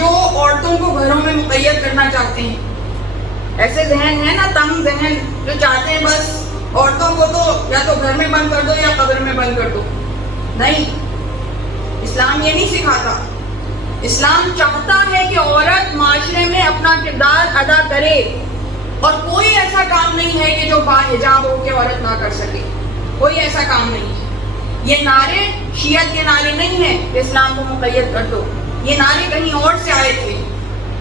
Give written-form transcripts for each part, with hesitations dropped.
جو عورتوں کو گھروں میں مقید کرنا چاہتے ہیں. ایسے ذہن ہے نا، تنگ ذہن، جو چاہتے ہیں بس عورتوں کو تو یا تو گھر میں بند کر دو یا قبر میں بند کر دو. نہیں، اسلام یہ نہیں سکھاتا. اسلام چاہتا ہے کہ عورت معاشرے میں اپنا کردار ادا کرے، اور کوئی ایسا کام نہیں ہے کہ جو باحجاب ہو کے عورت نہ کر سکے. کوئی ایسا کام نہیں ہے. یہ نعرے شیعت کے نعرے نہیں ہیں کہ اسلام کو مقید کر دو. یہ نعرے کہیں اور سے آئے تھے.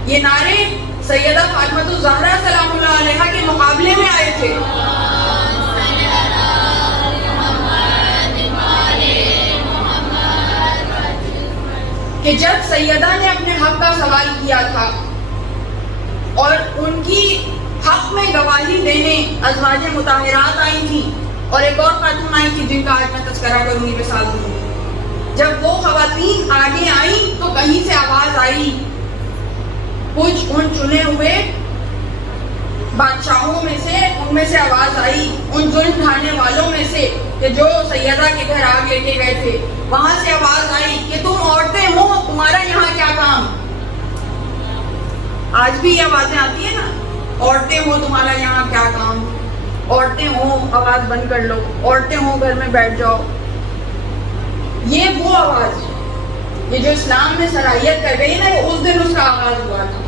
یہ نعرے سیدہ فاطمہ الزہرا سلام اللہ علیہا کے مقابلے میں آئے تھے. کہ جب سیدہ نے اپنے حق کا سوال کیا تھا اور ان کی حق میں گواہی دینے ازواج مطہرات آئی تھیں، اور ایک اور خاتون آئی تھی جن کا آج میں تذکرہ کروں گی، مثال دوں گی. جب وہ خواتین آگے آئیں تو کہیں سے آواز آئی، کچھ ان چنے ہوئے بادشاہوں میں سے، ان میں سے آواز آئی، ان ظلم ڈھانے والوں میں سے کہ جو سیدہ کے گھر آگ لے کے گئے تھے، وہاں سے آواز آئی کہ تم عورتیں ہو، تمہارا یہاں کیا کام. آج بھی یہ آوازیں آتی ہیں نا، عورتیں ہو تمہارا یہاں کیا کام، عورتیں ہو آواز بند کر لو، عورتیں ہو گھر میں بیٹھ جاؤ. یہ وہ آواز ہے، یہ جو اسلام میں صلاحیت کر گئی ہے نا، اس دن اس کا آغاز ہوا تھا،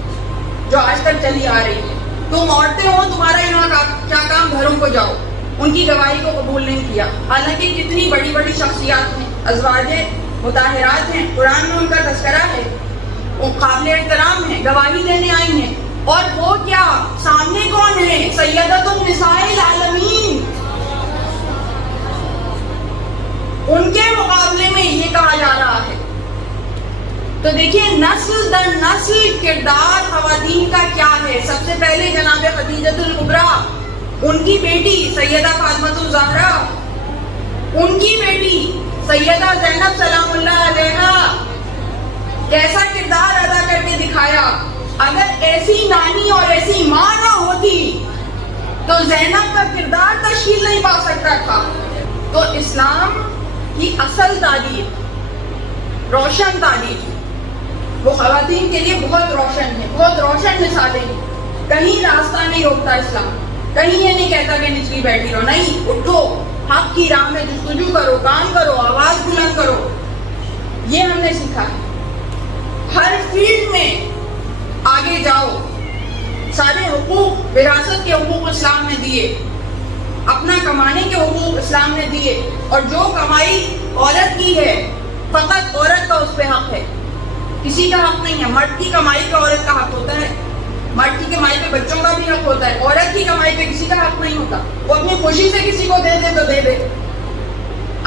جو آج تک چلی آ رہی ہے. تم عورتیں ہو تمہارا یہاں کیا کام، گھروں کو جاؤ. ان کی گواہی کو قبول نہیں کیا، حالانکہ کتنی بڑی بڑی شخصیات ہیں، ازواج مطہرات ہیں، قرآن میں ان کا تذکرہ ہے، وہ قابل احترام ہیں، گواہی دینے آئی ہیں. اور وہ کیا، سامنے کون ہے، سیدۃ النساء العالمین. ان کے مقابلے میں یہ کہا جا رہا ہے. تو دیکھیے نسل در نسل کردار خواتین کا کیا ہے. سب سے پہلے جناب خدیجہ الکبریٰ، ان کی بیٹی سیدہ فاطمہ الزہرا، ان کی بیٹی سیدہ زینب سلام اللہ علیہا، کیسا کردار ادا کر کے دکھایا. اگر ایسی نانی اور ایسی ماں نہ ہوتی تو زینب کا کردار تشکیل نہیں پا سکتا تھا. تو اسلام کی اصل تعلیم، روشن تعلیم، وہ خواتین کے لیے بہت روشن ہے، بہت روشن مثالیں ہیں. کہیں راستہ نہیں روکتا اسلام، کہیں یہ نہیں کہتا کہ نچلی بیٹھی رہو. نہیں، اٹھو، حق کی راہ میں جستجو کرو، کام کرو، آواز بلند کرو. یہ ہم نے سیکھا ہے. ہر فیلڈ میں آگے جاؤ. سارے حقوق، وراثت کے حقوق اسلام نے دیے، اپنا کمانے کے حقوق اسلام نے دیے. اور جو کمائی عورت کی ہے، فقط عورت کا اس پہ حق ہے، کسی کا حق نہیں ہے. مرد کی کمائی پہ عورت کا حق ہوتا ہے، مرد کی کمائی پہ بچوں کا بھی حق ہوتا ہے. عورت کی کمائی پہ کسی کا حق نہیں ہوتا. وہ اپنی خوشی سے کسی کو دے دے تو دے دے.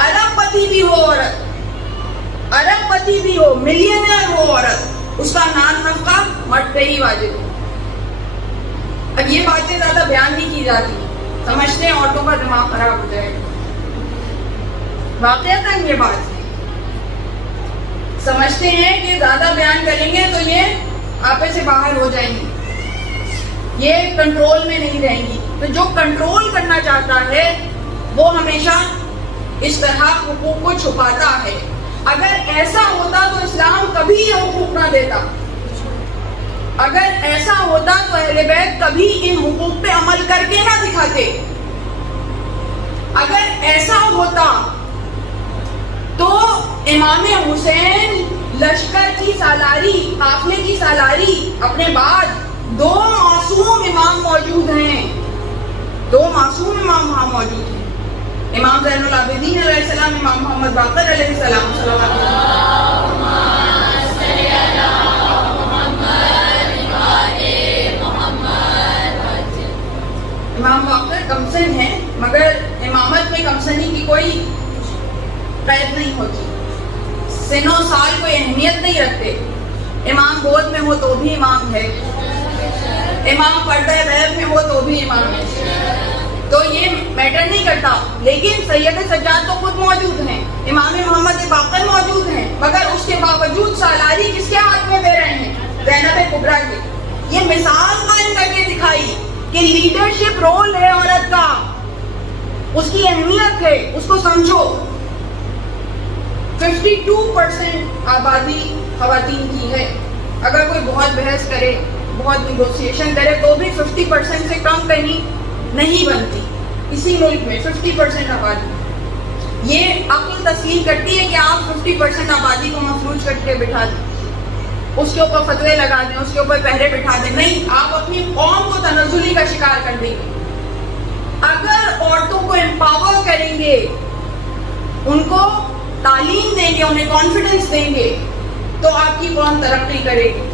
ارب پتی بھی ہو عورت، ارب پتی بھی ہو، ملینئر ہو عورت، اس کا نان نفقہ مرد پہ ہی واجب ہے. اب یہ باتیں زیادہ بیان نہیں کی جاتی، سمجھتے ہیں عورتوں کا دماغ خراب ہو جائے گا. واقعتاً یہ بات ہے، سمجھتے ہیں کہ زیادہ بیان کریں گے تو یہ آپے سے باہر ہو جائیں گی، یہ کنٹرول میں نہیں رہیں گی. تو جو کنٹرول کرنا چاہتا ہے وہ ہمیشہ اس طرح حقوق کو چھپاتا ہے. اگر ایسا ہوتا تو اسلام کبھی یہ حقوق نہ دیتا. اگر ایسا ہوتا تو اہل بیت کبھی ان حقوق پہ عمل کر کے نہ دکھاتے. اگر ایسا ہوتا تو امام حسین لشکر کی سالاری، قافلے کی سالاری، اپنے بعد 2 معصوم امام موجود ہیں، 2 معصوم امام وہاں موجود ہیں، امام زین العابدین علیہ السلام، امام محمد باقر علیہ السلام صلی اللہ علیہ وسلم. امام باقر کمسن ہیں، مگر امامت میں کمسنی کی کوئی قید نہیں ہوتی، سن و سال کوئی اہمیت نہیں رکھتے. امام گود میں ہو تو بھی امام ہے، امام پردہ غیب میں ہو تو بھی امام ہے، تو یہ میٹر نہیں کرتا. لیکن سید سجاد تو خود موجود ہیں، امام محمد باقر موجود ہیں، مگر اس کے باوجود سالاری کس کے ہاتھ میں دے رہے ہیں؟ زینب کبریٰ کے. یہ مثال قائم کر کے دکھائی کہ لیڈرشپ رول ہے عورت کا، اس کی اہمیت ہے، اس کو سمجھو. 52% آبادی خواتین کی ہے. اگر کوئی بہت بحث کرے, بہت نیگوسیشن کرے, تو بھی 50% سے کم کہیں نہیں بنتی. اسی ملک میں 50% آبادی یہ عقل تسلیم کرتی ہے کہ آپ 50% آبادی کو مفلوج کر کے بٹھا دیں, اس کے اوپر فتوے لگا دیں, اس کے اوپر پہرے بٹھا دیں. نہیں, آپ اپنی قوم کو تنزلی کا شکار کر دیں گے. اگر عورتوں کو امپاور کریں گے, ان کو تعلیم دیں گے, انہیں کانفیڈنس دیں گے, تو آپ کی قوم ترقی کرے گی.